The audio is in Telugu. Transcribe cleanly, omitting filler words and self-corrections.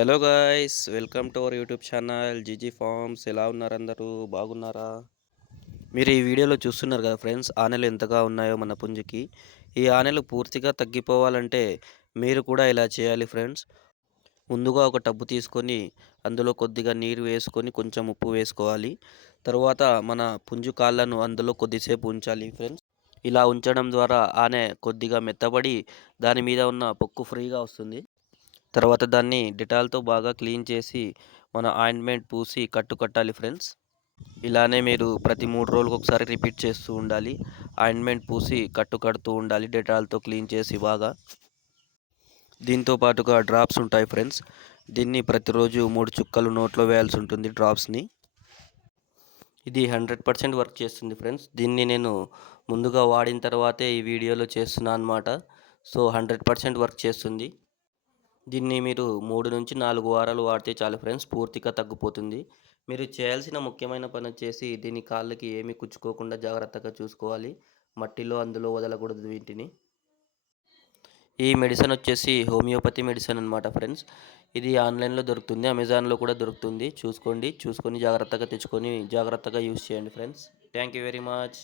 Hello guys, welcome to our YouTube channel GG farms. ఎలా ఉన్నారు అందరూ? బాగున్నారా? మీరు ఈ వీడియోలో చూస్తున్నారు కదా ఫ్రెండ్స్, ఆనెలు ఎంతగా ఉన్నాయో మన పుంజుకి. ఈ ఆనెలు పూర్తిగా తగ్గిపోవాలంటే మీరు కూడా ఇలా చేయాలి ఫ్రెండ్స్. ముందుగా ఒక టబ్బు తీసుకొని అందులో కొద్దిగా నీరు వేసుకొని కొంచెం ఉప్పు వేసుకోవాలి. తర్వాత మన పుంజు కాళ్ళను అందులో కొద్దిసేపు ఉంచాలి ఫ్రెండ్స్. ఇలా ఉంచడం ద్వారా ఆనె కొద్దిగా మెత్తబడి దాని మీద ఉన్న పొక్కు ఫ్రీగా వస్తుంది. తర్వాత దాన్ని డెటాల్తో బాగా క్లీన్ చేసి మన ఆయింట్మెంట్ పూసి కట్టాలి ఫ్రెండ్స్. ఇలానే మీరు ప్రతి 3 రోజులకు ఒకసారి రిపీట్ చేస్తూ ఉండాలి. ఆయింట్మెంట్ పూసి కడుతూ ఉండాలి డెటాల్తో క్లీన్ చేసి బాగా. దీంతో పాటుగా డ్రాప్స్ ఉంటాయి ఫ్రెండ్స్. దీన్ని ప్రతిరోజు 3 చుక్కలు నోట్లో వేయాల్సి ఉంటుంది డ్రాప్స్ని. ఇది 100% వర్క్ చేస్తుంది ఫ్రెండ్స్. దీన్ని నేను ముందుగా వాడిన తర్వాతే ఈ వీడియోలో చేస్తున్నాను అన్నమాట. సో 100% వర్క్ చేస్తుంది. దీన్ని మీరు 3-4 వారాలు వాడితే చాలు ఫ్రెండ్స్, పూర్తిగా తగ్గిపోతుంది. మీరు చేయాల్సిన ముఖ్యమైన పని వచ్చేసి దీని కాళ్ళకి ఏమీ కుచ్చుకోకుండా జాగ్రత్తగా చూసుకోవాలి. మట్టిలో అందులో వదలకూడదు వీటిని. ఈ మెడిసిన్ వచ్చేసి హోమియోపతి మెడిసిన్ అనమాట ఫ్రెండ్స్. ఇది ఆన్లైన్లో దొరుకుతుంది, అమెజాన్లో కూడా దొరుకుతుంది. చూసుకొని జాగ్రత్తగా తెచ్చుకొని జాగ్రత్తగా యూస్ చేయండి friends. Thank you very much.